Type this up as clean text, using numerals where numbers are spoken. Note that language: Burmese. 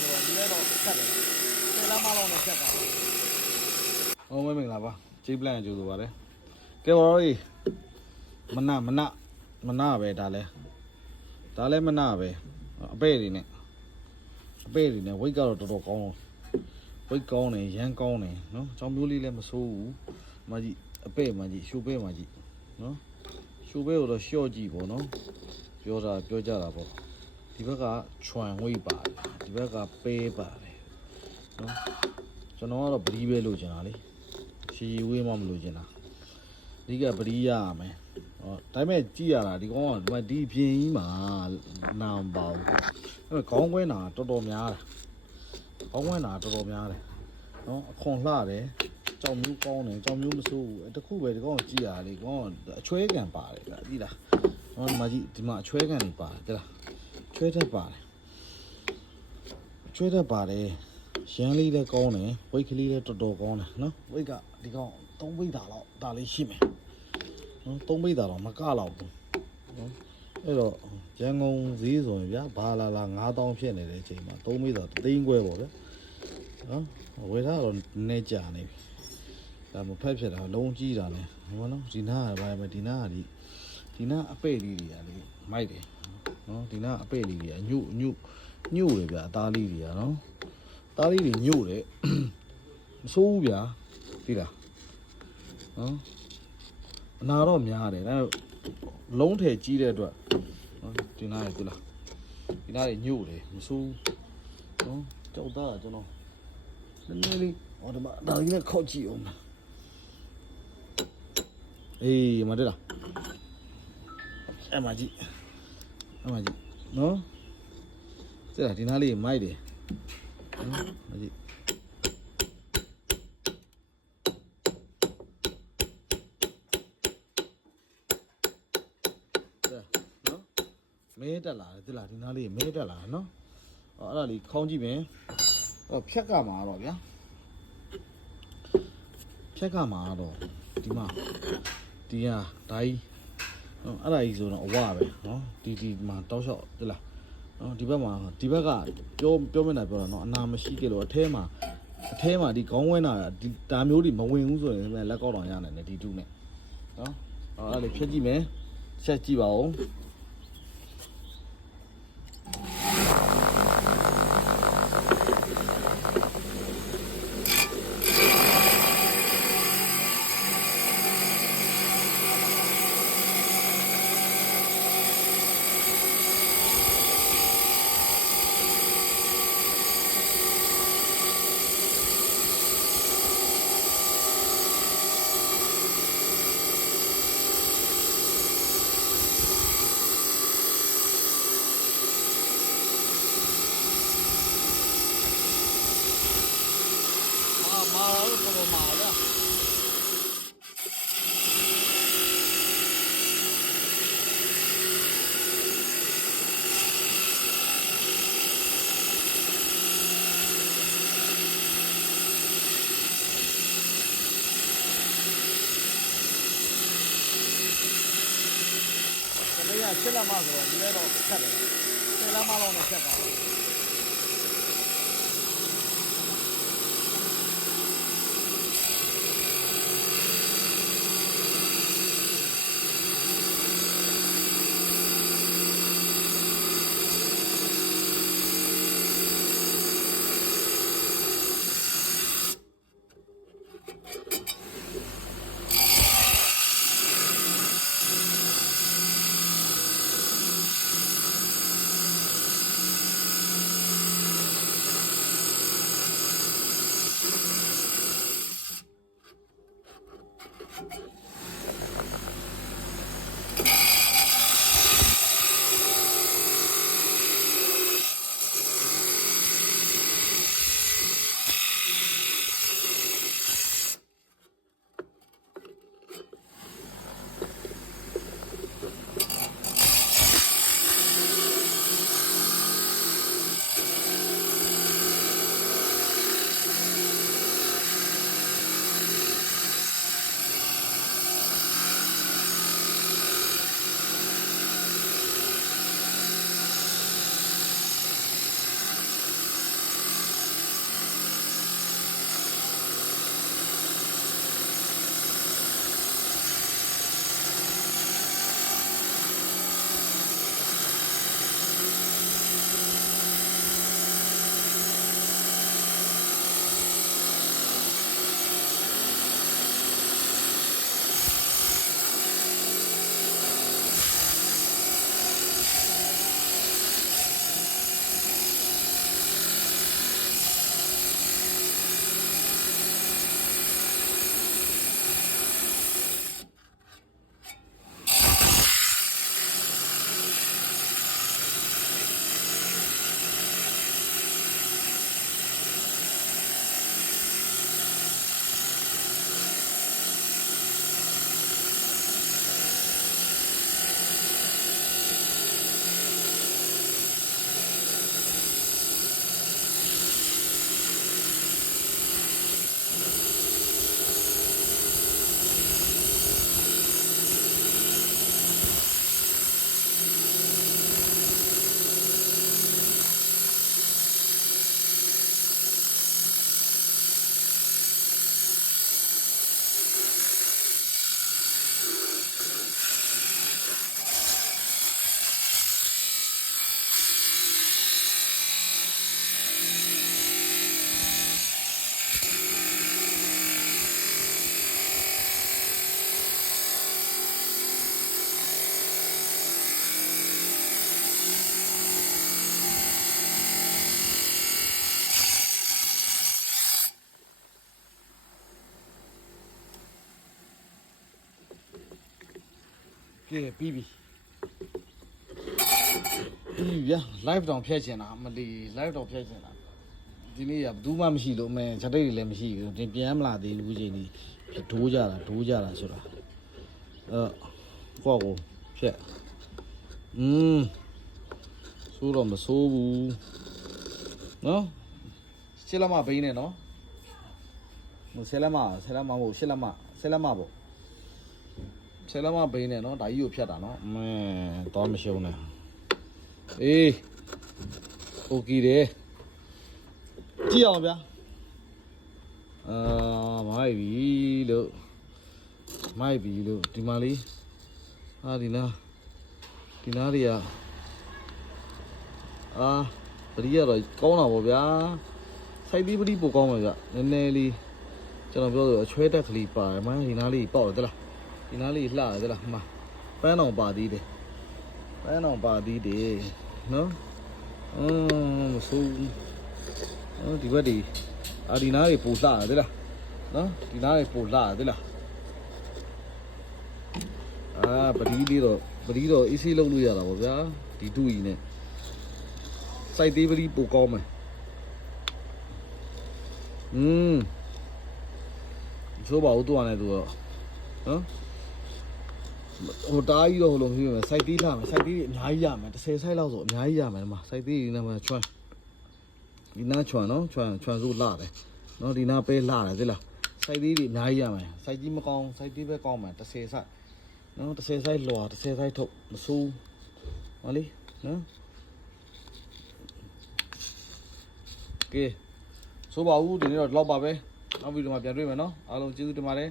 ဆိုတော့ဒီကတော့ဖြတ်တယ်10လမ်းမလောက်နဲ့ဖြတ်တာဟုတ်မင်္ဂလာပါကြီးပလန်ကြိုဆိုပါတယ်ကဲပါတော့မနပဲဒါလဲမနပဲအပဲ့တွေနဲ့ဝိတ်ကတော့တော်တော်ကောင်းတော့ဝိတ်ကောင်းတယ်ရမ်းကောင်းတယ်နော်ကြောင်မျိုးလေးလည်းမဆိုးဘူးမကြီးအပဲ့မကြီးရှိုးပဲမကြီးနော်ရှိုးပဲကိုတော့ရှော့ကြည့်ပေါ့နော်ပြောကြတာပေါ့ဒီဘက်ကချွန်ဝိတ်ပါတယ်ဒီဘက်ကပေးပါတယ်နော်ကျွန်တော်ကတော့ပရီးပဲလို့ကျင်တာလေရှည်ဝေးမှမလို့ကျင်တာဒီကပရီးရရမယ်ဟောဒါပေမဲ့ကြည့်ရတာဒီကောင်ကဒီပြင်းကြီးမှာနာမပေါဘူးအဲ့ခေါင်းခွဲနာတော်တော်များတယ်နော်အခွန်လှတယ်ကြောင်မျိုးကောင်းတယ်ကြောင်မျိုးမစိုးဘူးတခုပဲဒီကောင်ကြည့်ရလေကောင်အချွဲကန်ပါတယ်ကြည့်လားနော်ဒီမှာကြည့်ဒီမှာအချွဲကန်တွေပါတယ်ကြည့်လားချွဲထက်ပါတယ်ရမ်းလေးလည်းကောင်းတယ်ဝိတ်ကလေးလည်းတော်တော်ကောင်းတယ်နော်ဝိတ်ကဒီကောင်3ပိတ်တာလောက်ဒါလေးရှိမယ်နော်3ပိတ်တာတော့မကလောက်ဘူးနော်အဲ့တော့ရန်ကုန်ဈေးဆိုရင်ဗျာဘာလာ9000ဖြစ်နေတဲ့အချိန်မှာ3ပိတ်တာ3သိန်းခွဲပေါ့ဗျာနော်ဝယ်ထားတော့နည်းကြနေပြီဒါမဖက်ဖြစ်တာလုံးကြီးတာလဲဟောနော်ဒီနားကဘာပဲဒီနားအပဲ့လေးတွေကလေမိုက်တယ်နော်ဒီနားအပဲ့လေးတွေကညို့တယ်ဗျာအသားလေးတွေကနော်သားလေးတွေညို့တယ်မဆိုးဘူးဗျာသိလားနော်အနာတော့များတယ်ဒါလုံးထည်ကြီးတဲ့အတွက်နော်ဒီနားရသိလားဒီနားတွေညို့တယ်မဆိုးနော်ကြောက်သားကျွန်တော်နည်းနည်းလေးဟောဒီမှာဒါကြီးနဲ့ခောက်ကြည့်အောင်အေးမတွေ့လားအဲ့မကြီးနော်စက်ဒီနားလေးမိုက်တယ်နော်မကြီးနော်မဲတက်လာတယ်သိလားဒီနားလေးမဲတက်လာတယ်နော်အဲ့ဒါလေးခေါင်းကြည့်မယ်ဖြက်ကမှာတော့ဗျာဒီမှာဒီဟာဓာကြီးနော်အဲ့ဒါကြီးဆိုတော့အဝပဲနော်ဒီမှာတောက်လျှောက်သိလားနော်ဒီဘက်ကပြောမနေတာပြောတာနော်အနာမရှိကြလို့အထဲမှာဒီခေါင်းဝဲနာဒီတာမျိုးတွေမဝင်ဘူးဆိုရင်လက်ကောက်တောင်ရနိုင်တယ်ဒီတူးနဲ့နော်အဲ့ဒါလေးဖြတ်ကြည့်မယ်ဆက်ကြည့်ပါဦးမာလို့တော့မာလားဒီက7လမ်းမဆိုတော့ဒီကတော့ဖြတ်တယ်10လမ်းမလောက်နဲ့ဖြတ်တာ ကဲပြီးပြီဗျာ live တောင်ဖျက်ချင်တာမလီ live တောင်ဖျက်ချင်တာဒီနေ့ကဘူးမှမရှိလို့မဲချက်တိတ်တွေလည်းမရှိဘူးတင်ပြန်မလာသေးလူချင်းကြီးဒိုးကြတာဆိုတာကောက်ကိုဖျက်ဆိုးတော့မဆိုးဘူးနော်ရှစ်လက်မဘိန်းနဲ့နော်မဆယ်လက်မမဟုတ်ရှစ်လက်မဆယ်လက်မပေါ့ဆယ်လက်မဘိန်းနဲ့နော်ဒါကြီးကိုဖြတ်တာနော်မဲတော့မရှုံးနဲ့အေးโอเคတယ်ကြည့်အောင်ဗျာမိုက်ပြီလို့ဒီမှာလေးဒီနားတွေကပရိကတော့ကောင်းတာပေါ့ဗျာစိုက်သီးပရိပိုကောင်းပါဗျနည်းနည်းလေးကျွန်တော်ပြောလို့အချွဲတက်ကလေးပါတယ်မိုင်းဒီနားလေးပေါက်တယ်သလားဒီနားလေးလှတယ်သလားဟိုမှာပန်းအောင်ပါသေးတယ်နော်မဆိုးဒီဘက်ဒီဒီနားလေးပိုလှတယ်သလားနော်ဒီနားလေးပိုလှတယ်သလားပရိတော့အေးဆေးလုပ်လို့ရတာပေါ့ဗျာဒီတူကြီးနဲ့စိုက်သေးပရိပိုကောင်းမယ်ချိုးပါဦးတော့နဲ့သူတော့နော်ဟိုတားကြီးတော့ဟိုလိုမျိုးပဲစိုက်သေးလာမယ်စိုက်သေးအများကြီးရမယ်30စိုက်လောက်ဆိုအများကြီးရမယ်ဒီမှာစိုက်သေးဒီနားမှာချွမ်းဒီနားချွမ်းနော်ချွမ်းဆိုလာတယ်နော်ဒီနားပဲလာတယ်သိလားစိုက်သေးတွေအများကြီးရမယ်စိုက်ကြီးမကောင်းစိုက်သေးပဲကောင်းမယ်30စိုက်နော်30စိုက်လွာ30စိုက်ထုတ်မဆိုးဟောလေနော်ကဲဆိုပါဦးဒီနေ့တော့လောက်ပါပဲနောက်ဗီဒီယိုမှာပြန်တွေ့မယ်နော်အားလုံးကျေးဇူးတင်ပါတယ်